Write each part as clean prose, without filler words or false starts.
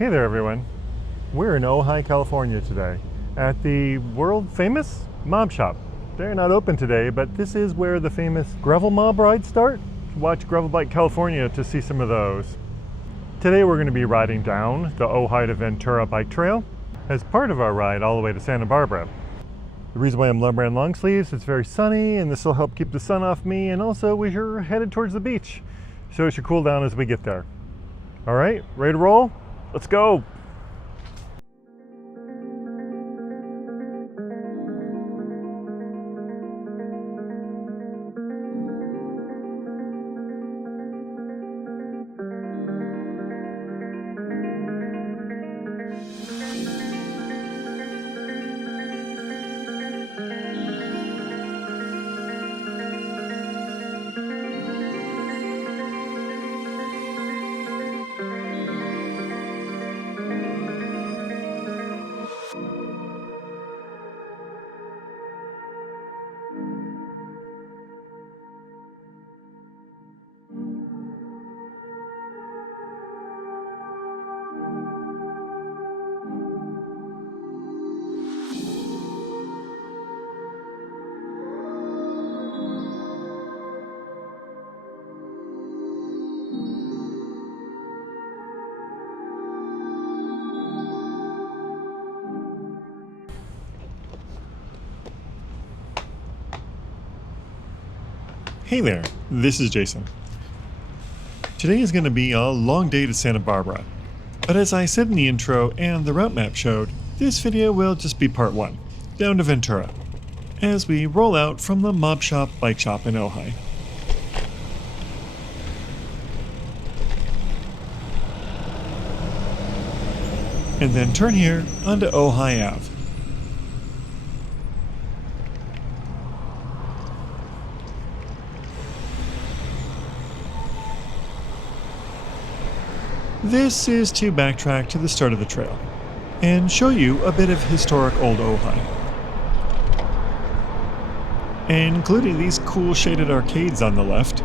Hey there everyone. We're in Ojai, California today at the world famous mob shop. They're not open today, but this is where the famous gravel mob rides start. Watch Gravel Bike California to see some of those. Today we're going to be riding down the Ojai to Ventura bike trail as part of our ride all the way to Santa Barbara. The reason why I'm wearing long sleeves, it's very sunny and this will help keep the sun off me, and also we're headed towards the beach, so it should cool down as we get there. All right, ready to roll? Let's go. Hey there, this is Jason. Today is going to be a long day to Santa Barbara, but as I said in the intro and the route map showed, this video will just be part 1, down to Ventura, as we roll out from the Mob Shop Bike Shop in Ojai. And then turn here onto Ojai Ave. This is to backtrack to the start of the trail and show you a bit of historic old Ojai, including these cool shaded arcades on the left.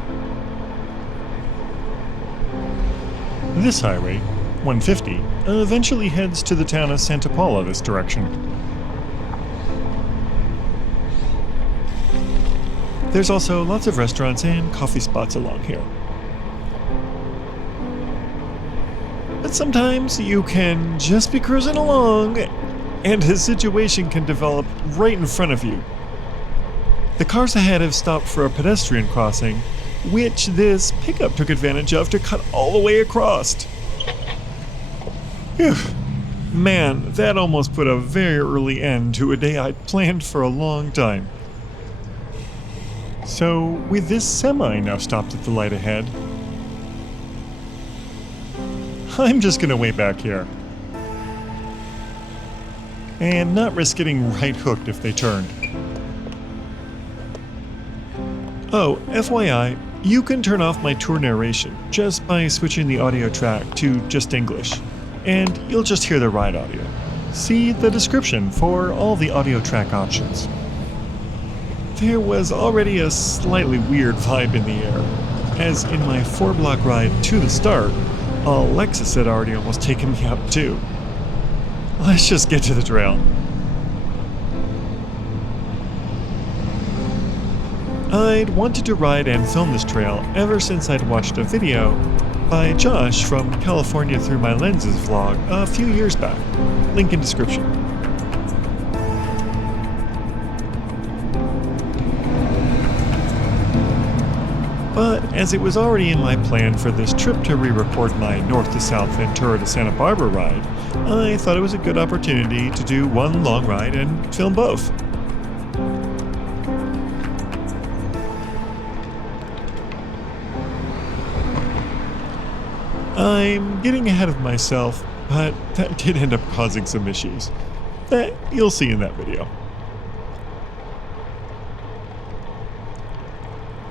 This highway, 150, eventually heads to the town of Santa Paula this direction. There's also lots of restaurants and coffee spots along here. But sometimes you can just be cruising along and a situation can develop right in front of you. The cars ahead have stopped for a pedestrian crossing, which this pickup took advantage of to cut all the way across. Phew. Man, that almost put a very early end to a day I'd planned for a long time. So, with this semi now stopped at the light ahead, I'm just gonna wait back here and not risk getting right hooked if they turned. Oh, FYI, you can turn off my tour narration just by switching the audio track to just English, and you'll just hear the ride audio. See the description for all the audio track options. There was already a slightly weird vibe in the air, as in my 4-block ride to the start, Alexis had already almost taken me up too. Let's just get to the trail. I'd wanted to ride and film this trail ever since I'd watched a video by Josh from California Through My Lenses vlog a few years back. Link in description. But as it was already in my plan for this trip to re-record my north to south Ventura to Santa Barbara ride, I thought it was a good opportunity to do one long ride and film both. I'm getting ahead of myself, but that did end up causing some issues that you'll see in that video.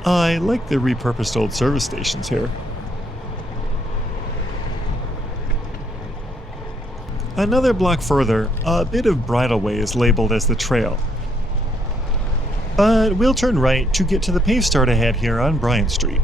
I like the repurposed old service stations here. Another block further, a bit of bridleway is labeled as the trail. But we'll turn right to get to the paved start ahead here on Bryant Street.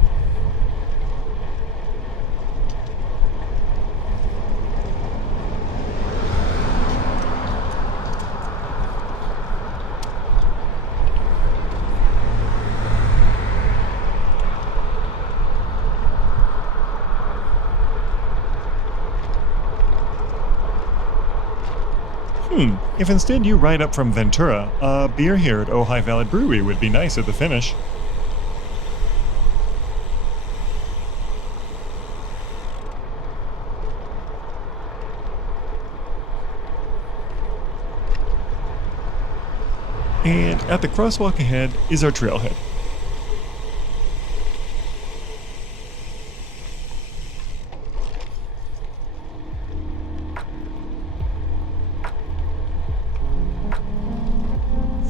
If instead you ride up from Ventura, a beer here at Ojai Valley Brewery would be nice at the finish. And at the crosswalk ahead is our trailhead.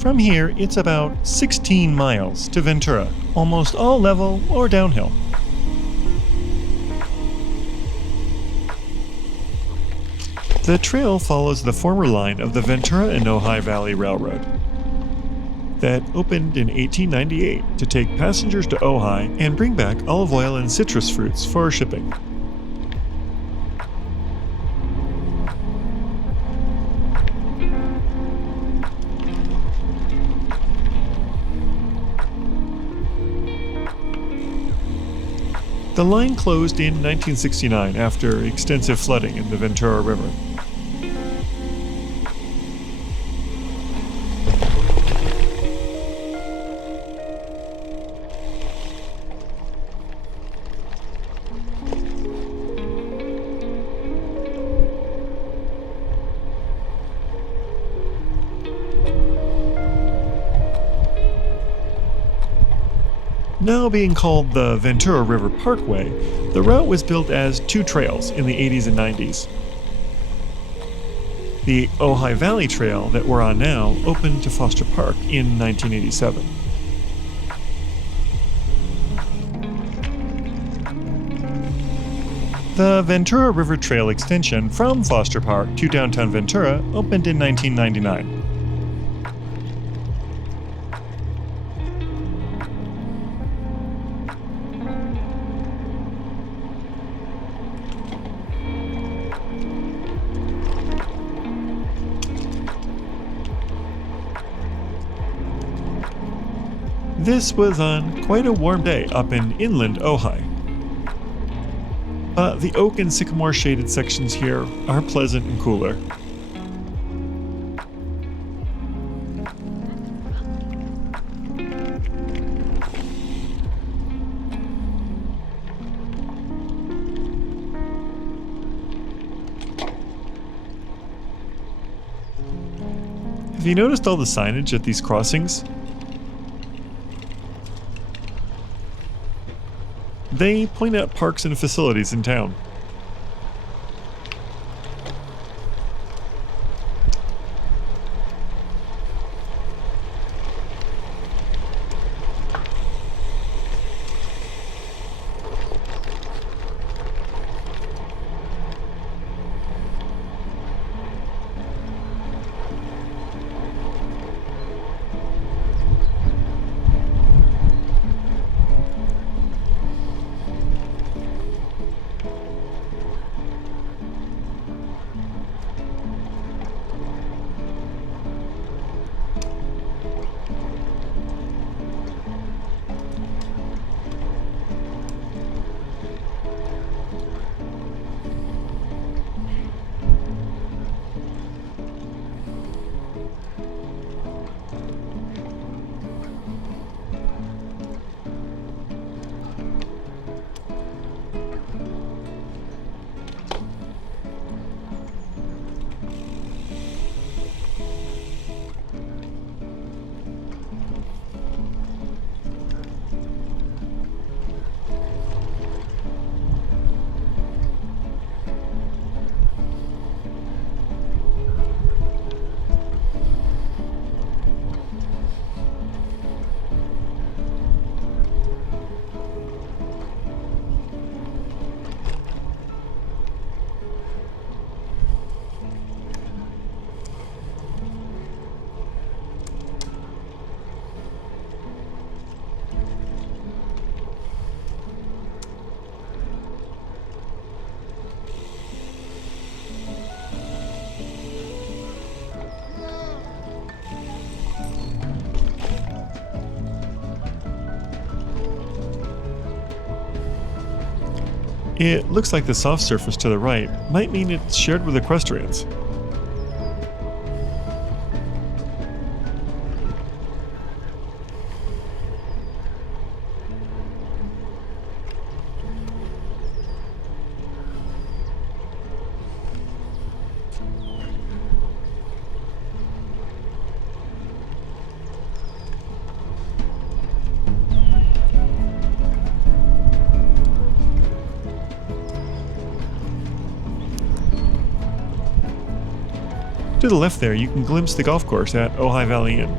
From here, it's about 16 miles to Ventura, almost all level or downhill. The trail follows the former line of the Ventura and Ojai Valley Railroad that opened in 1898 to take passengers to Ojai and bring back olive oil and citrus fruits for shipping. The line closed in 1969 after extensive flooding in the Ventura River. Now being called the Ventura River Parkway, the route was built as two trails in the 80s and 90s. The Ojai Valley Trail that we're on now opened to Foster Park in 1987. The Ventura River Trail extension from Foster Park to downtown Ventura opened in 1999. This was on quite a warm day up in inland Ojai. But the oak and sycamore shaded sections here are pleasant and cooler. Have you noticed all the signage at these crossings? They point out parks and facilities in town. It looks like the soft surface to the right might mean it's shared with equestrians. To the left there, you can glimpse the golf course at Ojai Valley Inn.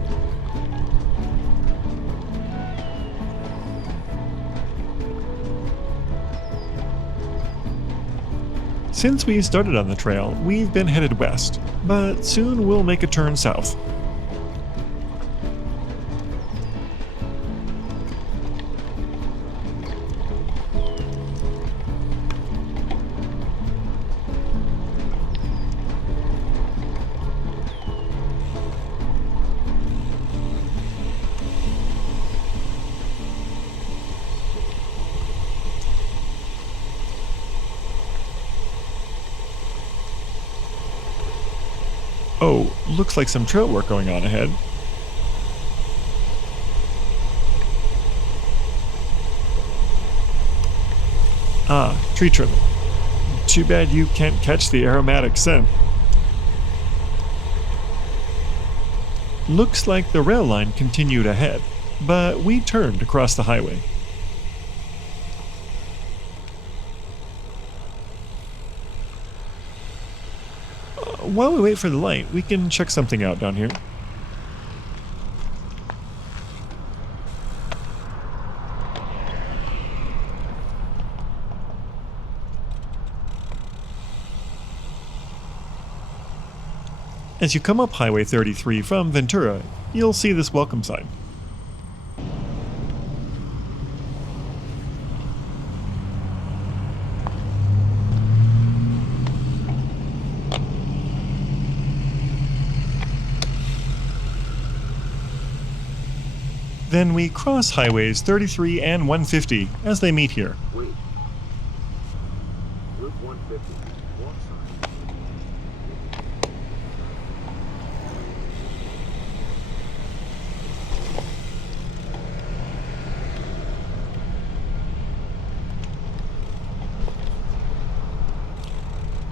Since we started on the trail, we've been headed west, but soon we'll make a turn south. Oh, looks like some trail work going on ahead. Ah, tree trimming. Too bad you can't catch the aromatic scent. Looks like the rail line continued ahead, but we turned across the highway. While we wait for the light, we can check something out down here. As you come up Highway 33 from Ventura, you'll see this welcome sign. Then we cross highways 33 and 150 as they meet here. Wait. Route 150. Walk sign.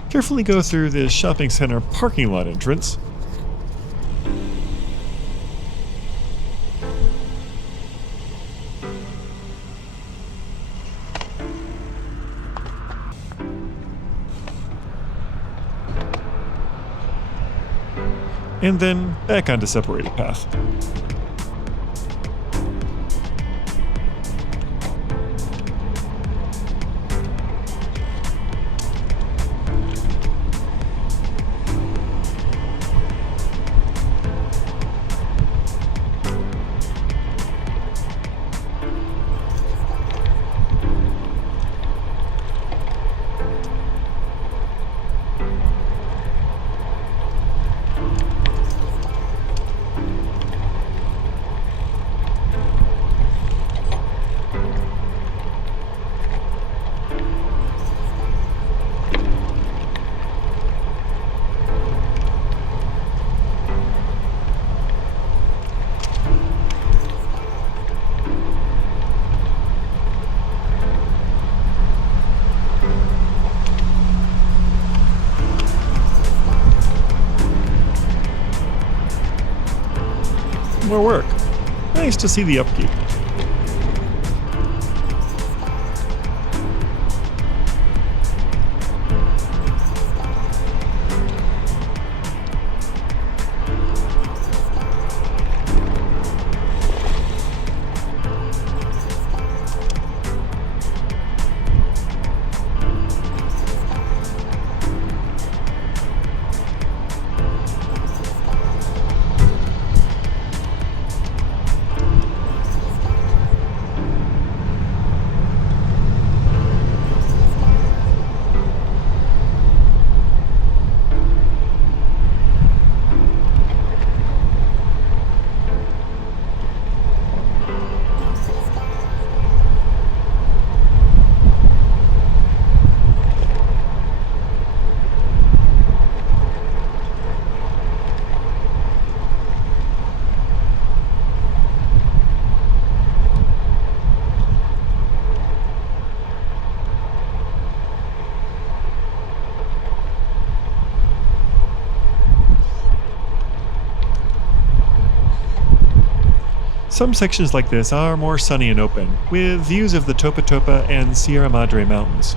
Carefully go through this shopping center parking lot entrance. And then back onto separated path. More work. Nice to see the upkeep. Some sections like this are more sunny and open, with views of the Topatopa and Sierra Madre Mountains.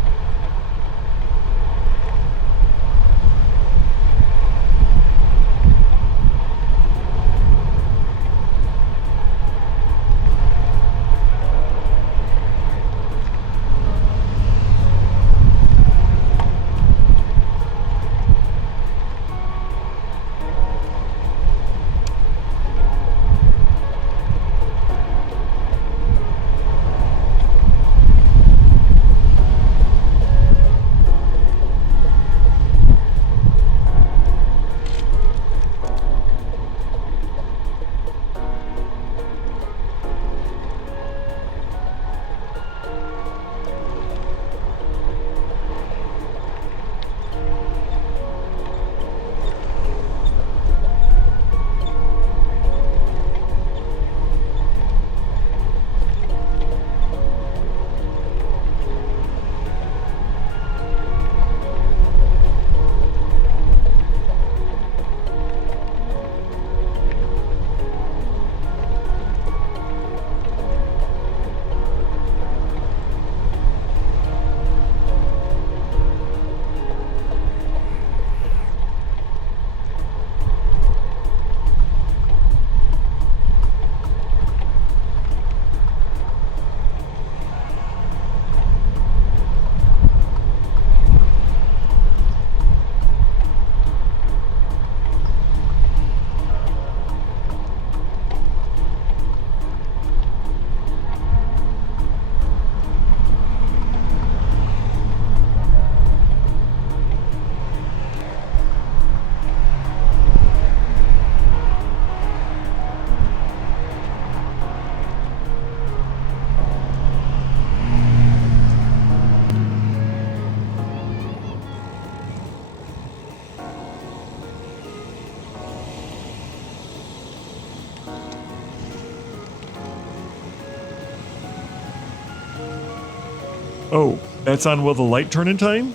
Oh, that's on will the light turn in time?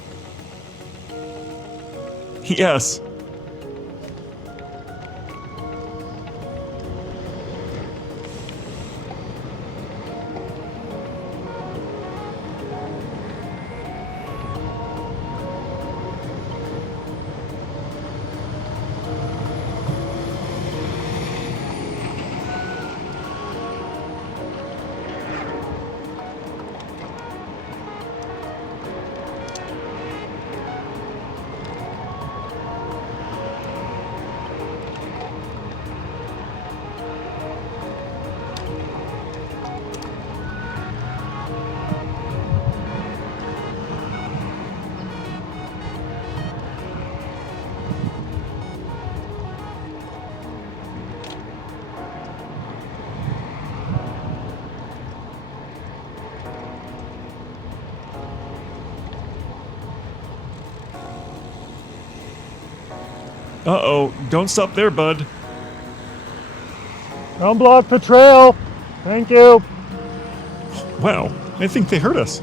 Yes. Uh-oh, don't stop there, bud. Don't block the trail. Thank you. Wow, I think they heard us.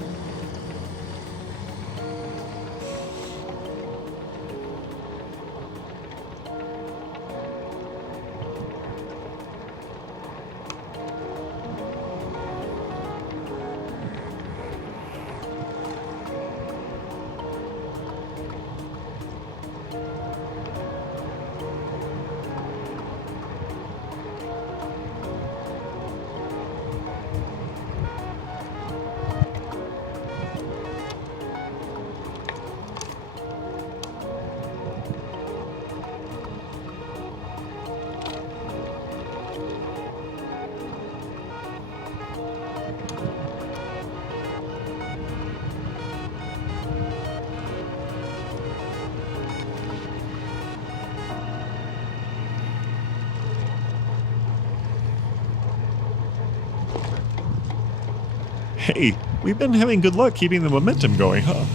Hey, we've been having good luck keeping the momentum going, huh?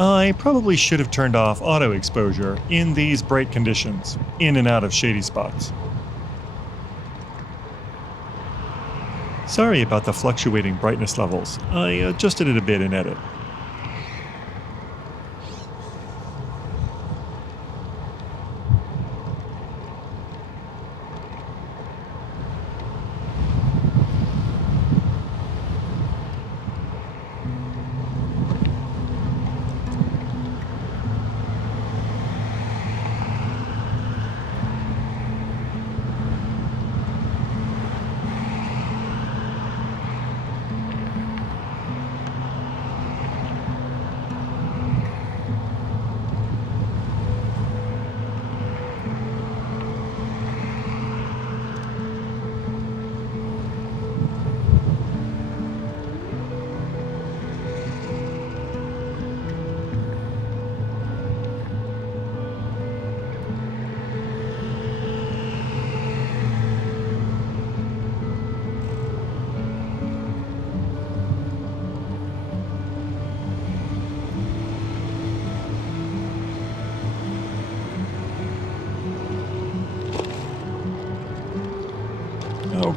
I probably should have turned off auto exposure in these bright conditions, in and out of shady spots. Sorry about the fluctuating brightness levels. I adjusted it a bit in edit.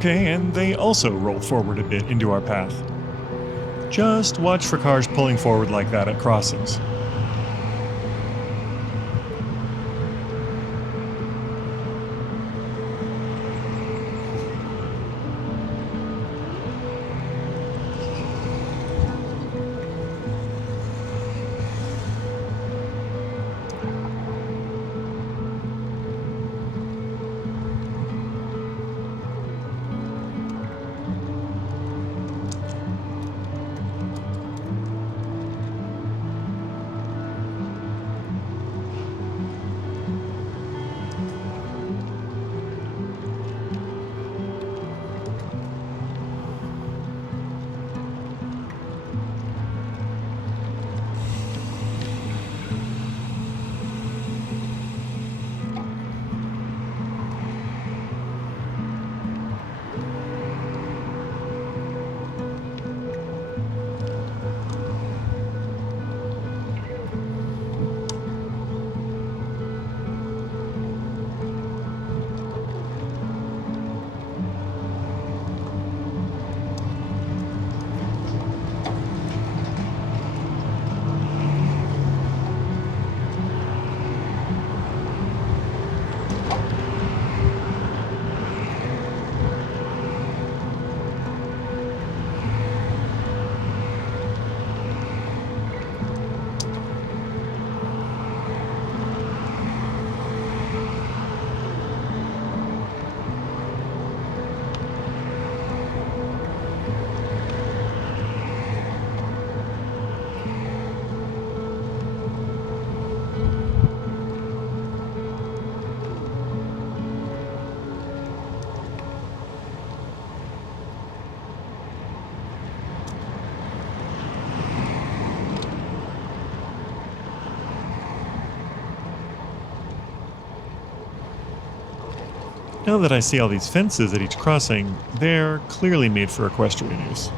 Okay, and they also rolled forward a bit into our path. Just watch for cars pulling forward like that at crossings. Now that I see all these fences at each crossing, they're clearly made for equestrian use.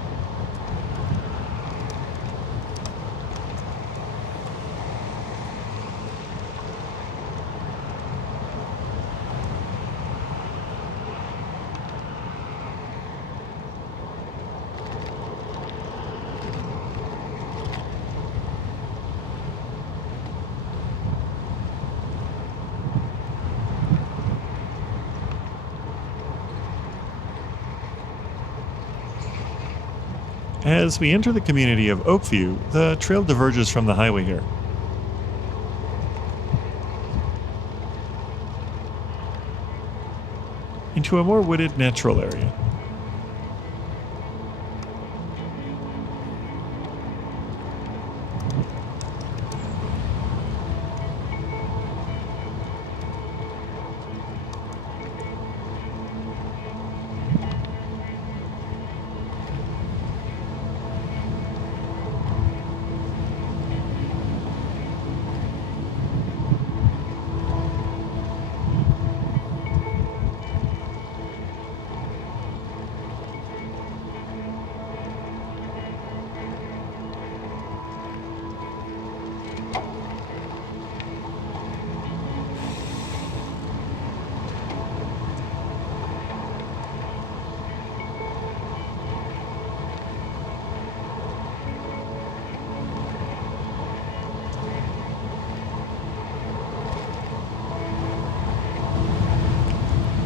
As we enter the community of Oakview, the trail diverges from the highway here. Into a more wooded natural area.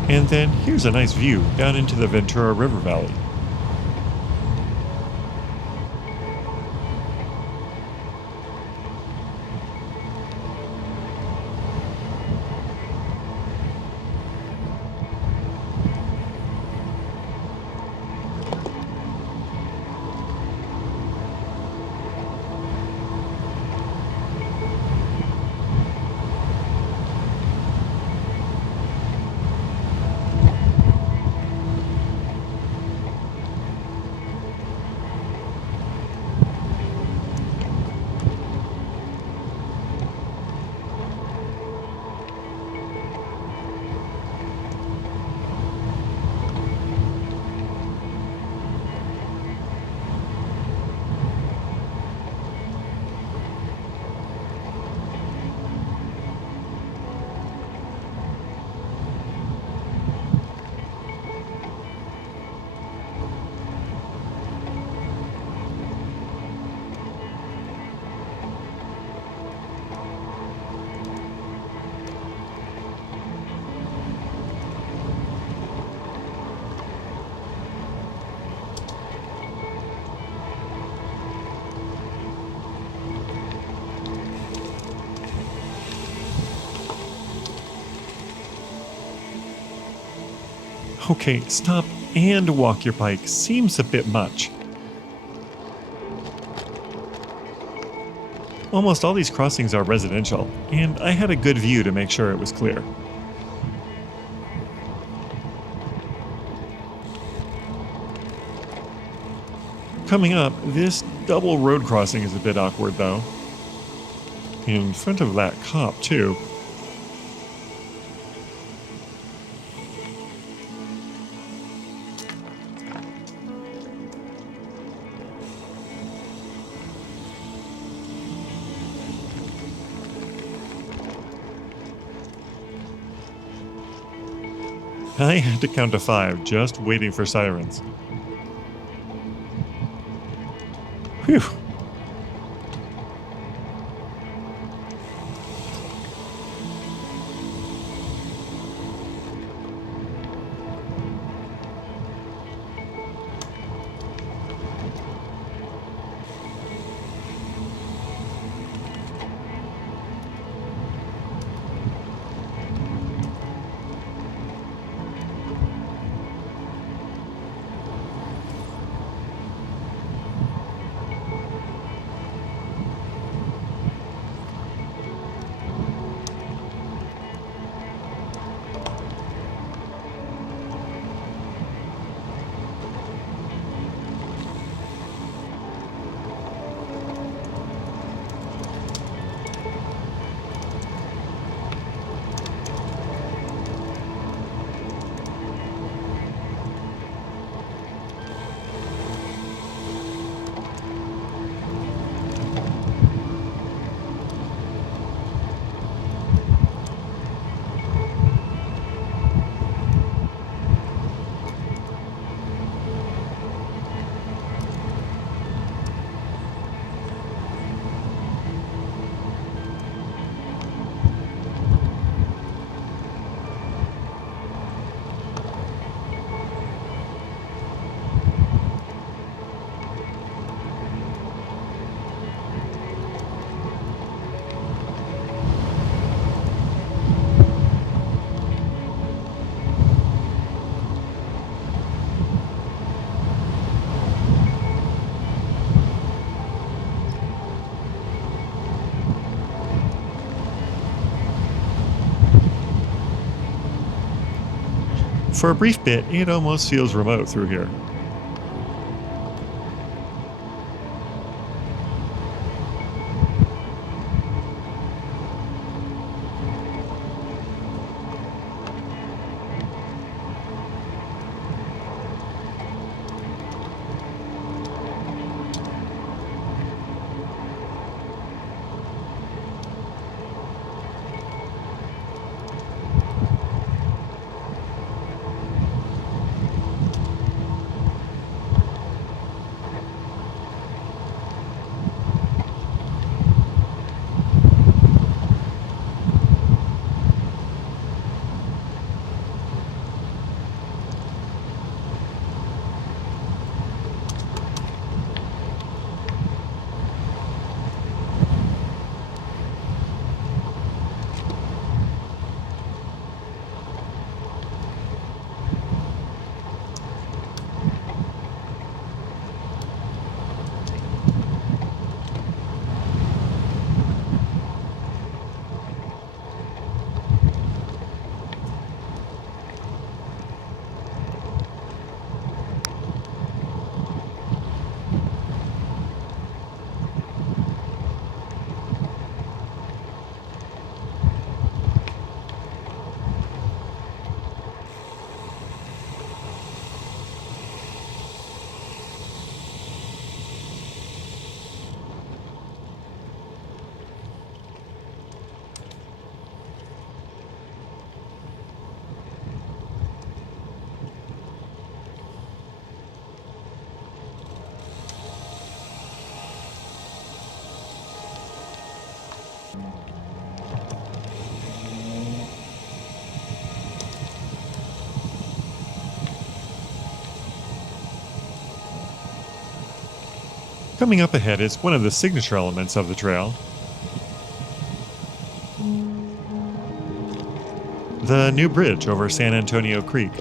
And then here's a nice view down into the Ventura River Valley. Okay, stop and walk your bike seems a bit much. Almost all these crossings are residential, and I had a good view to make sure it was clear. Coming up, this double road crossing is a bit awkward though. In front of that cop too. I had to count to 5 just waiting for sirens. Whew. For a brief bit, it almost feels remote through here. Coming up ahead is one of the signature elements of the trail. The new bridge over San Antonio Creek.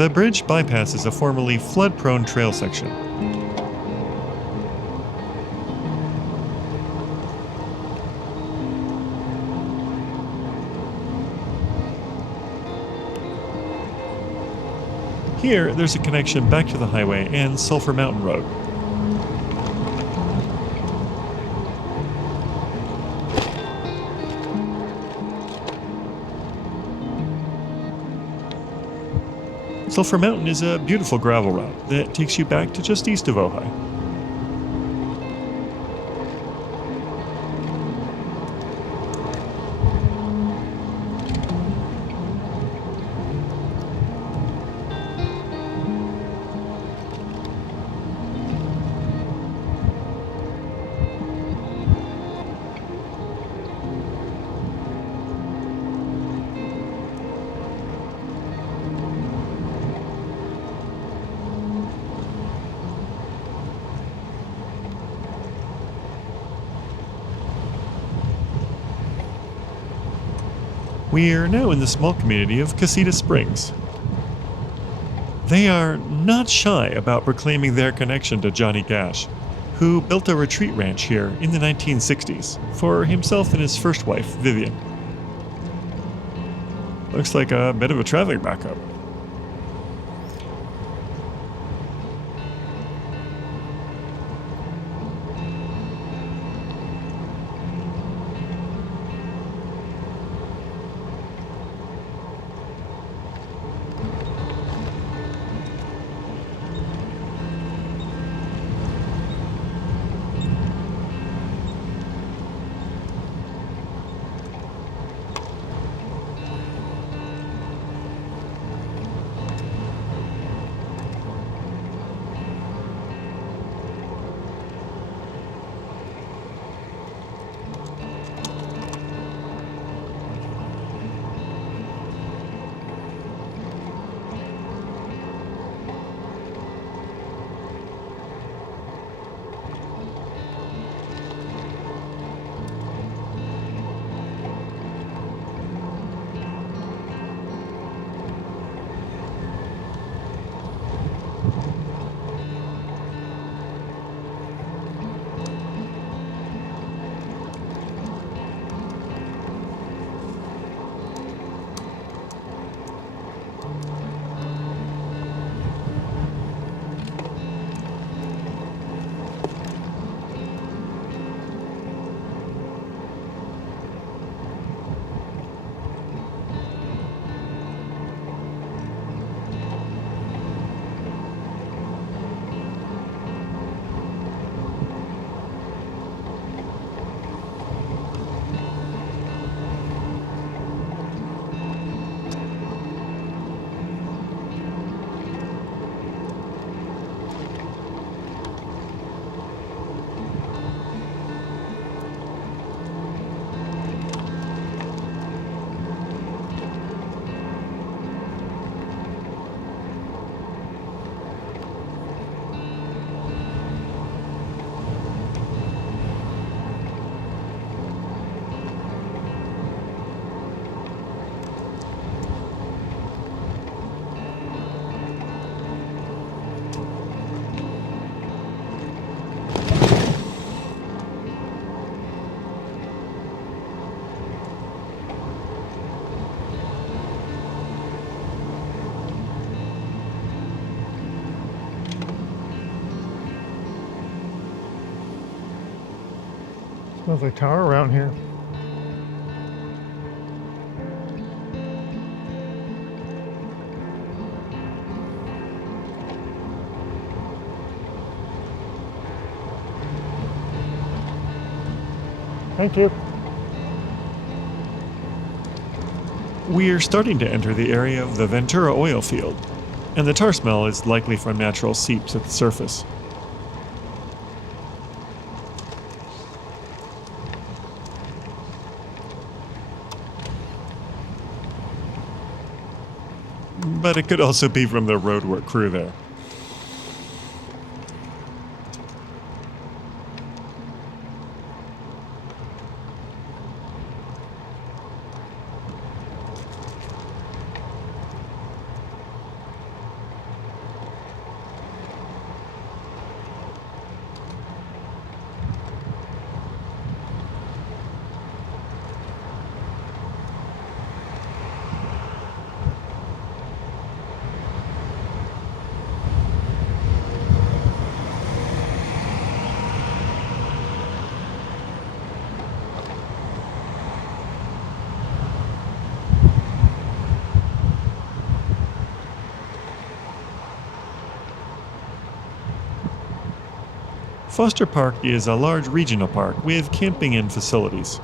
The bridge bypasses a formerly flood-prone trail section. Here, there's a connection back to the highway and Sulphur Mountain Road. Sulphur Mountain is a beautiful gravel route that takes you back to just east of Ojai. We're now in the small community of Casitas Springs. They are not shy about proclaiming their connection to Johnny Cash, who built a retreat ranch here in the 1960s for himself and his first wife, Vivian. Looks like a bit of a traffic backup. Smells like tar around here. Thank you. We're starting to enter the area of the Ventura Oil Field, and the tar smell is likely from natural seeps at the surface. But it could also be from the roadwork crew there. Foster Park is a large regional park with camping and facilities.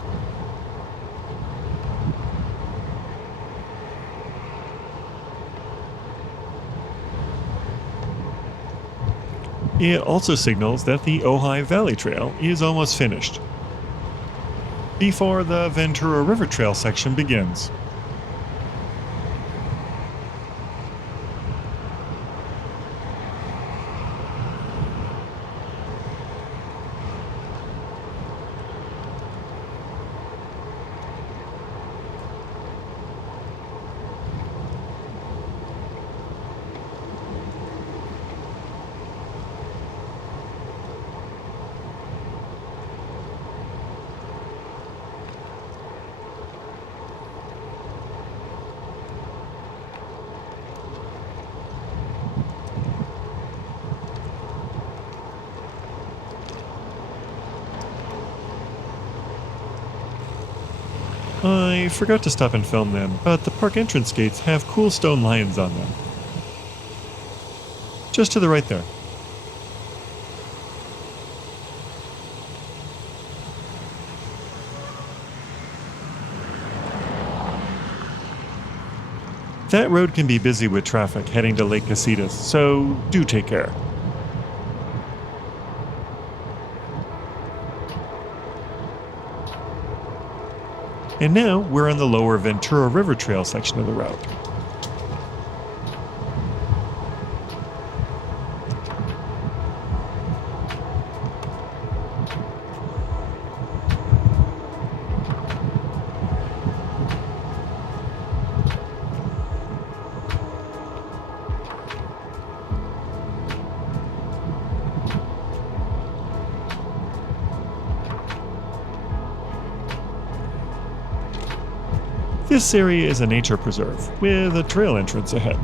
It also signals that the Ojai Valley Trail is almost finished, before the Ventura River Trail section begins. I forgot to stop and film them, but the park entrance gates have cool stone lions on them. Just to the right there. That road can be busy with traffic heading to Lake Casitas, so do take care. And now we're on the lower Ventura River Trail section of the route. This area is a nature preserve, with a trail entrance ahead.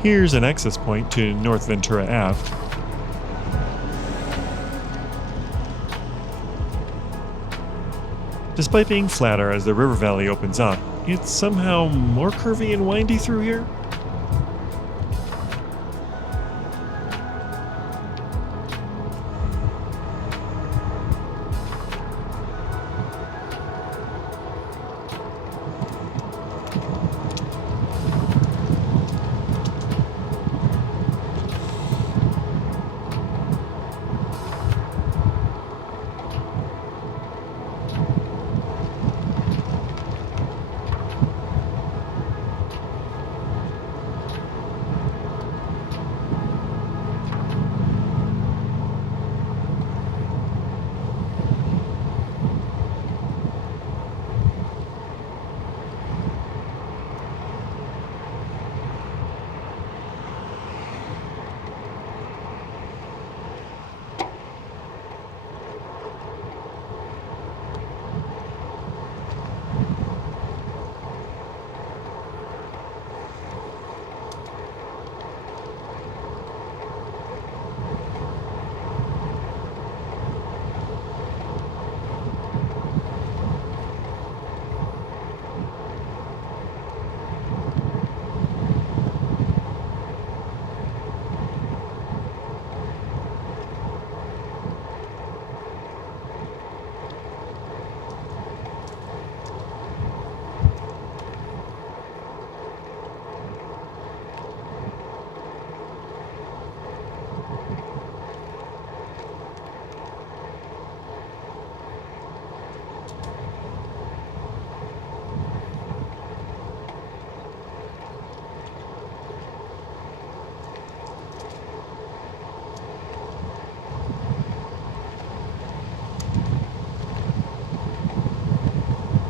Here's an access point to North Ventura Ave. Despite being flatter as the river valley opens up, it's somehow more curvy and windy through here.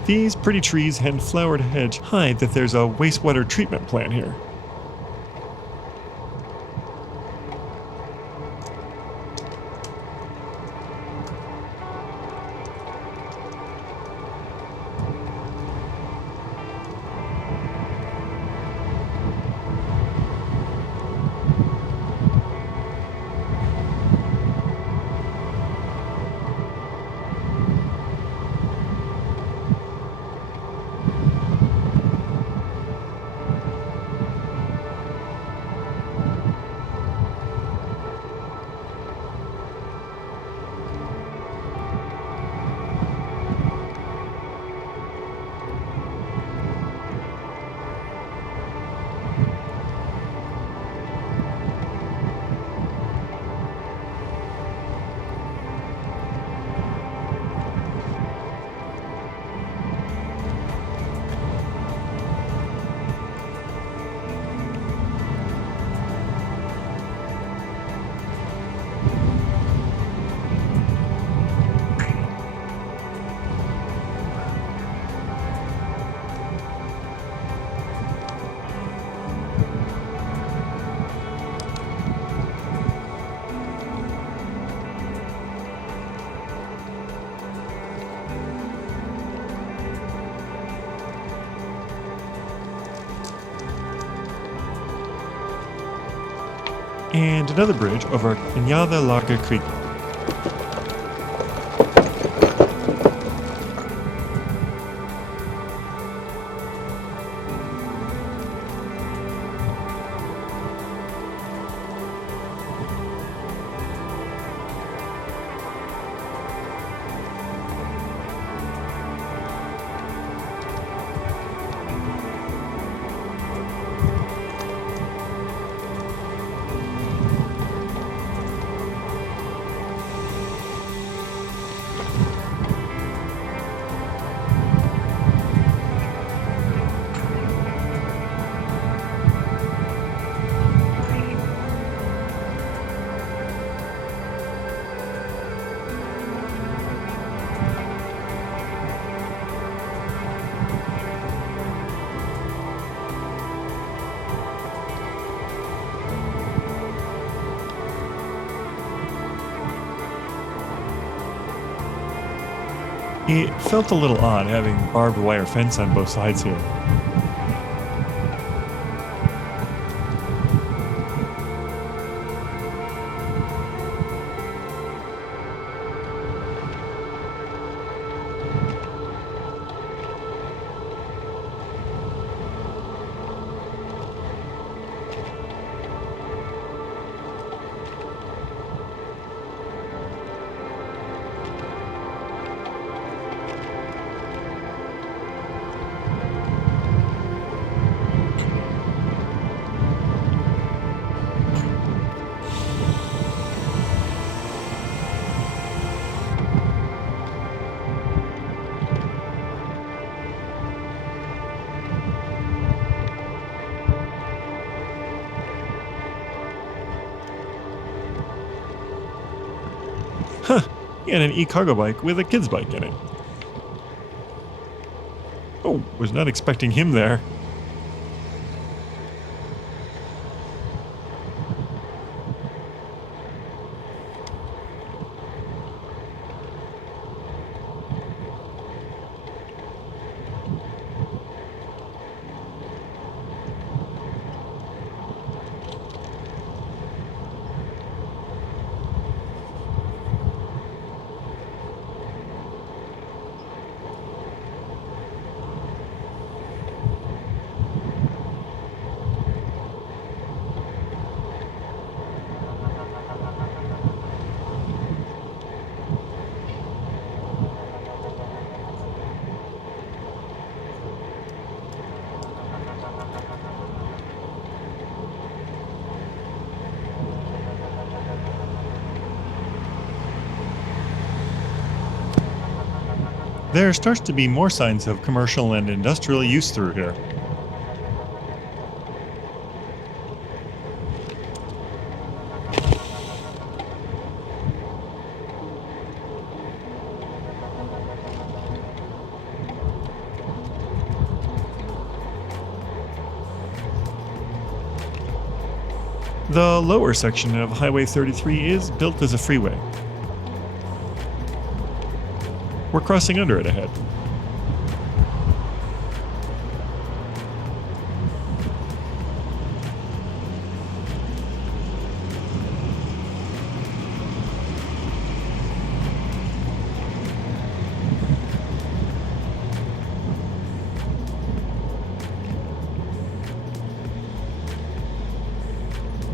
These pretty trees and flowered hedge hide that there's a wastewater treatment plant here. And another bridge over Cañada Larga Creek. It felt a little odd having barbed wire fence on both sides here. Huh, and an e-cargo bike with a kid's bike in it. Oh, was not expecting him there. There starts to be more signs of commercial and industrial use through here. The lower section of Highway 33 is built as a freeway. We're crossing under it ahead.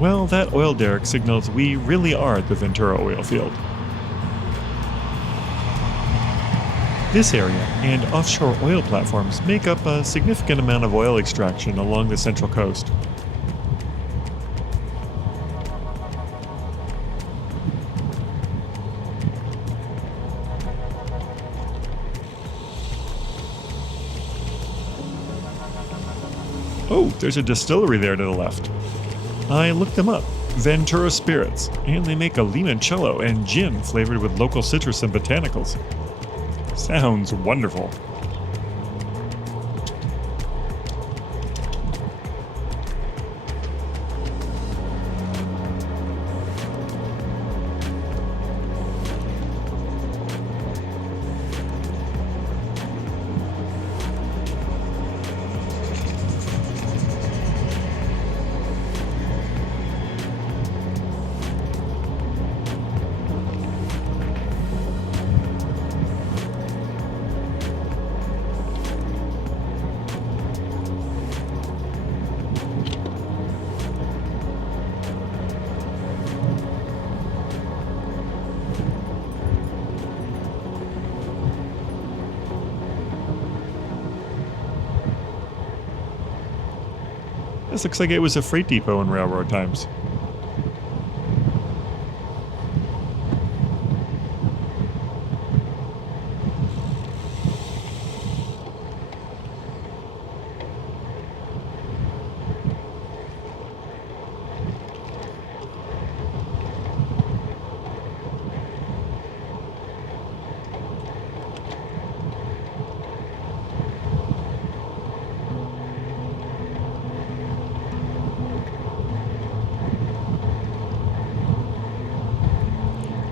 Well, that oil derrick signals we really are at the Ventura Oil Field. This area and offshore oil platforms make up a significant amount of oil extraction along the central coast. Oh, there's a distillery there to the left. I looked them up. Ventura Spirits, and they make a limoncello and gin flavored with local citrus and botanicals. Sounds wonderful. This looks like it was a freight depot in railroad times.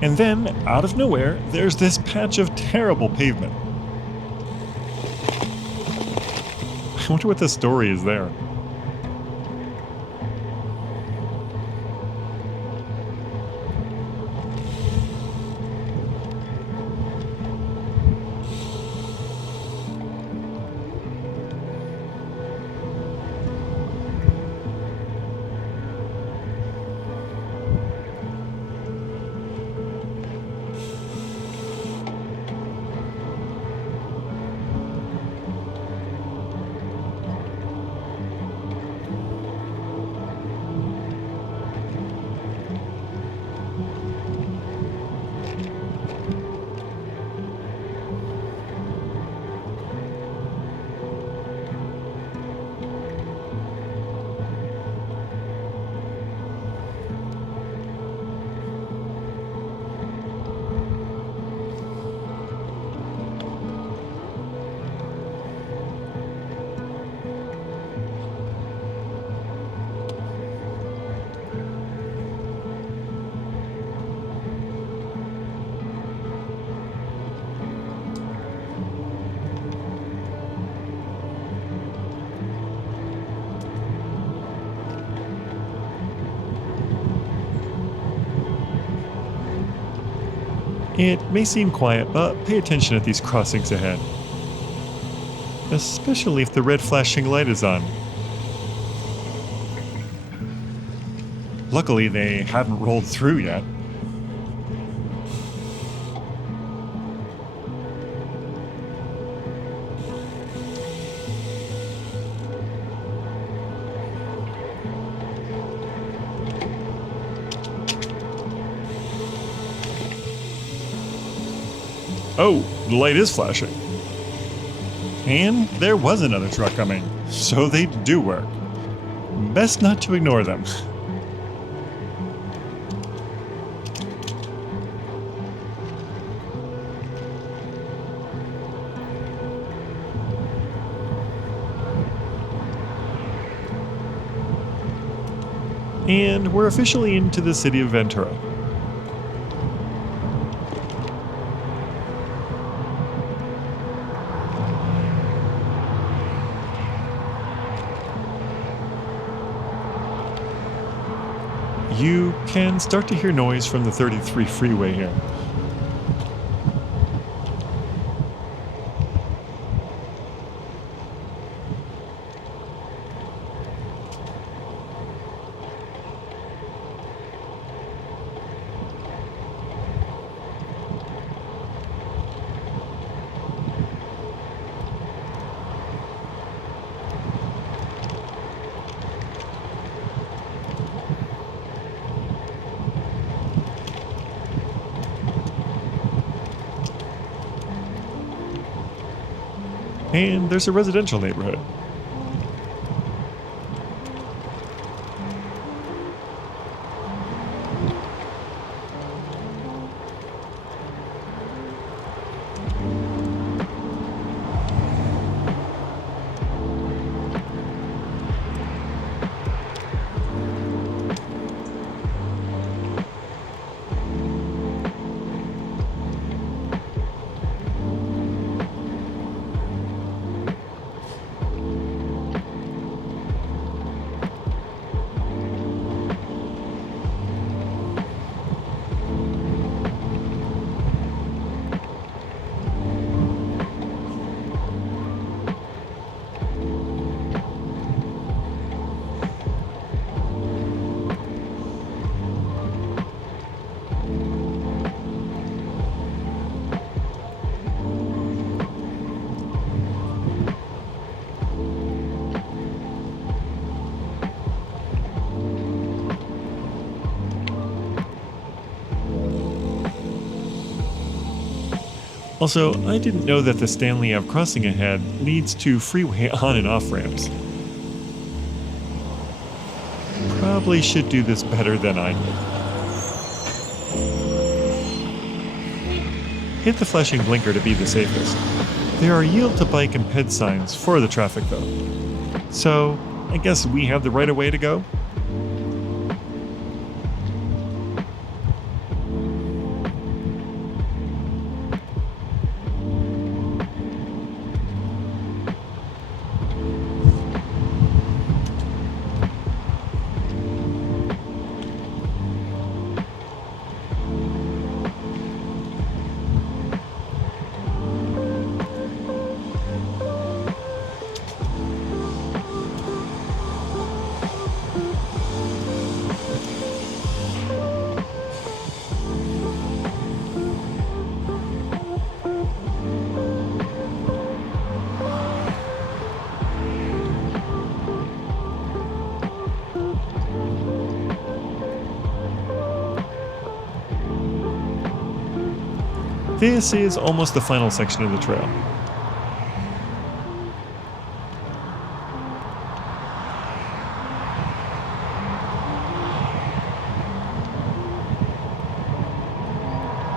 And then, out of nowhere, there's this patch of terrible pavement. I wonder what the story is there. It may seem quiet, but pay attention at these crossings ahead. Especially if the red flashing light is on. Luckily, they haven't rolled through yet. Oh, the light is flashing. And there was another truck coming, so they do work. Best not to ignore them. And we're officially into the city of Ventura. You can start to hear noise from the 33 freeway here. And there's a residential neighborhood. Also, I didn't know that the Stanley Ave crossing ahead leads to freeway on and off ramps. Probably should do this better than I did. Hit the flashing blinker to be the safest. There are yield to bike and ped signs for the traffic though. So, I guess we have the right of way to go? This is almost the final section of the trail.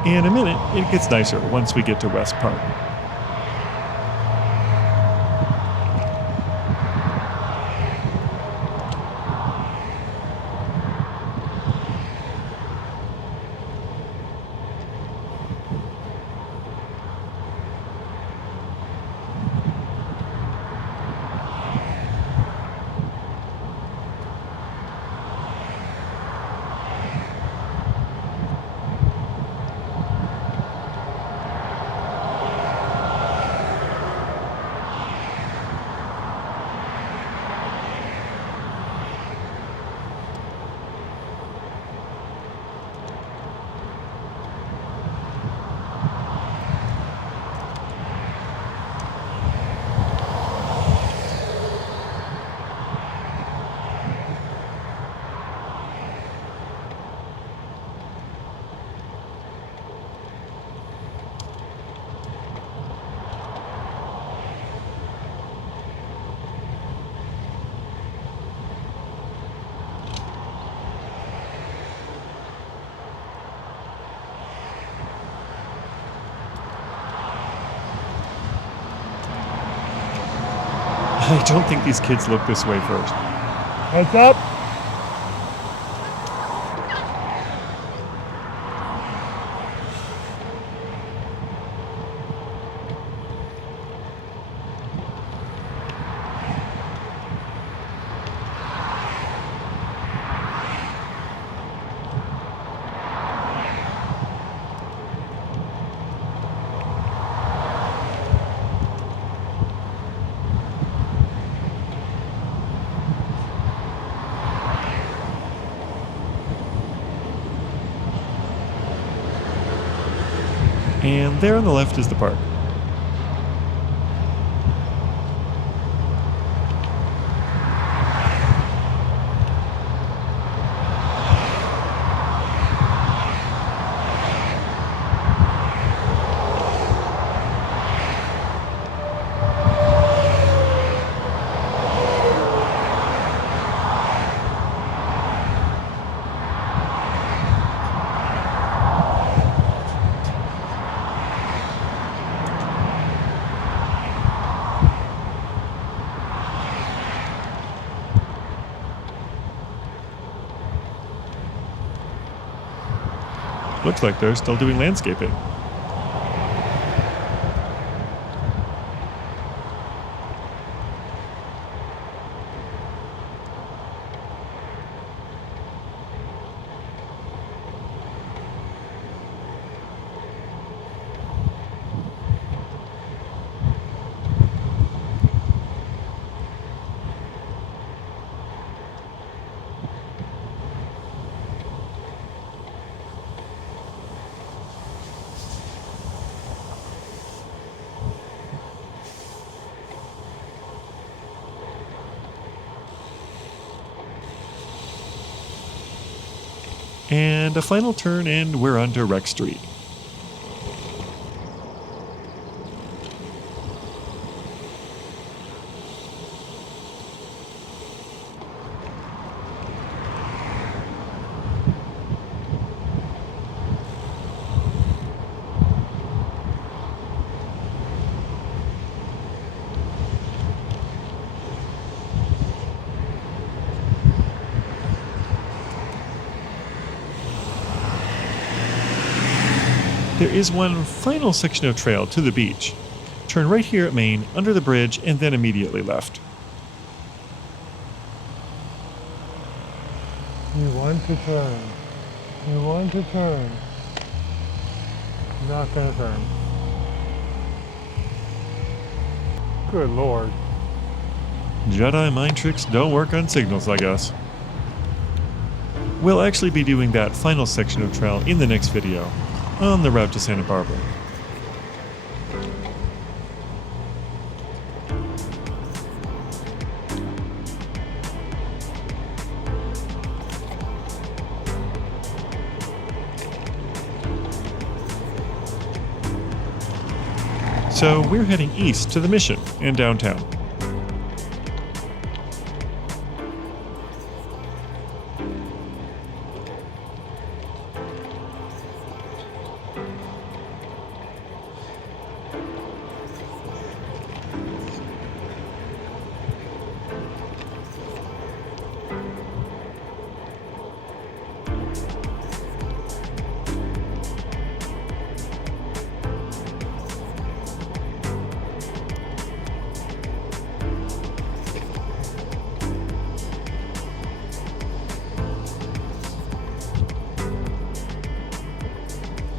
In a minute, it gets nicer once we get to West Park. I don't think these kids look this way first. Heads up! And there on the left is the park. Looks like they're still doing landscaping. And a final turn and we're onto Rex Street. There is one final section of trail to the beach. Turn right here at Main, under the bridge, and then immediately left. You want to turn. You want to turn. Not gonna turn. Good Lord. Jedi mind tricks don't work on signals, I guess. We'll actually be doing that final section of trail in the next video, on the route to Santa Barbara. So we're heading east to the Mission and downtown.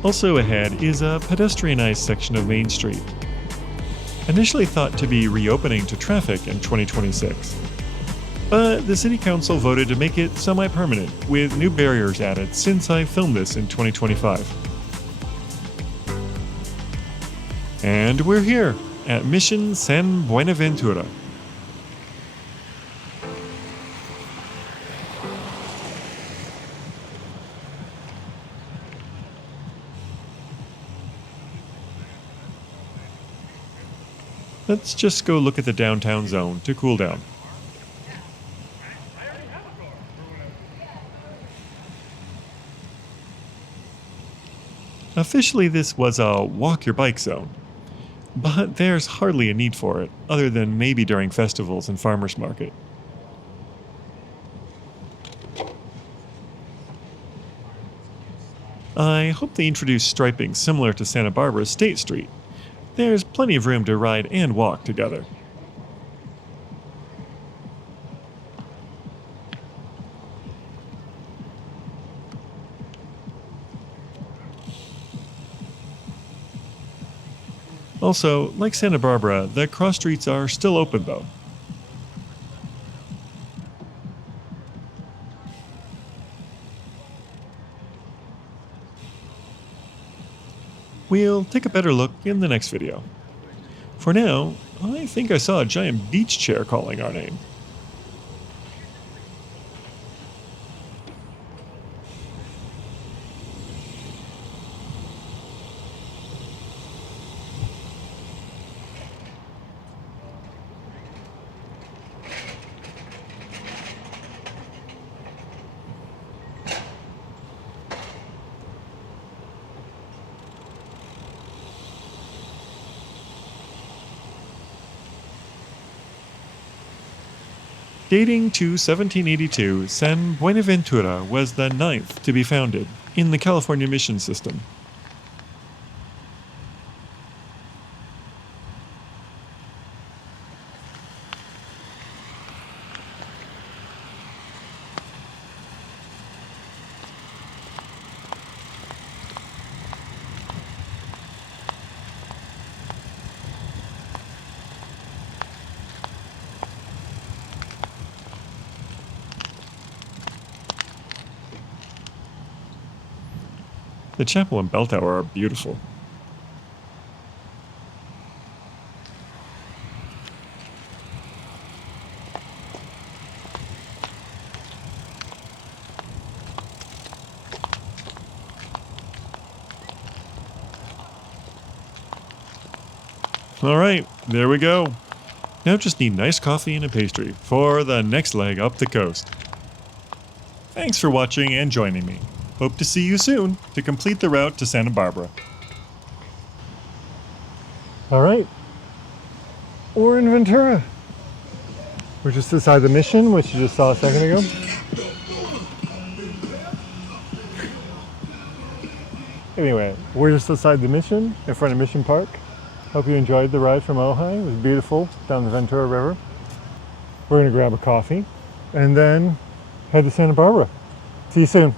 Also ahead is a pedestrianized section of Main Street, initially thought to be reopening to traffic in 2026. But the City Council voted to make it semi-permanent, with new barriers added since I filmed this in 2025. And we're here at Mission San Buenaventura. Let's just go look at the downtown zone to cool down. Officially, this was a walk your bike zone, but there's hardly a need for it, other than maybe during festivals and farmers market. I hope they introduce striping similar to Santa Barbara's State Street. There's plenty of room to ride and walk together. Also, like Santa Barbara, the cross streets are still open though. We'll take a better look in the next video. For now, I think I saw a giant beach chair calling our name. Dating to 1782, San Buenaventura was the 9th to be founded in the California mission system. The chapel and bell tower are beautiful. Alright, there we go. Now just need nice coffee and a pastry for the next leg up the coast. Thanks for watching and joining me. Hope to see you soon to complete the route to Santa Barbara. All right. We're in Ventura. We're just inside the mission, which you just saw a second ago. Anyway, we're just outside the mission, in front of Mission Park. Hope you enjoyed the ride from Ojai. It was beautiful down the Ventura River. We're gonna grab a coffee and then head to Santa Barbara. See you soon.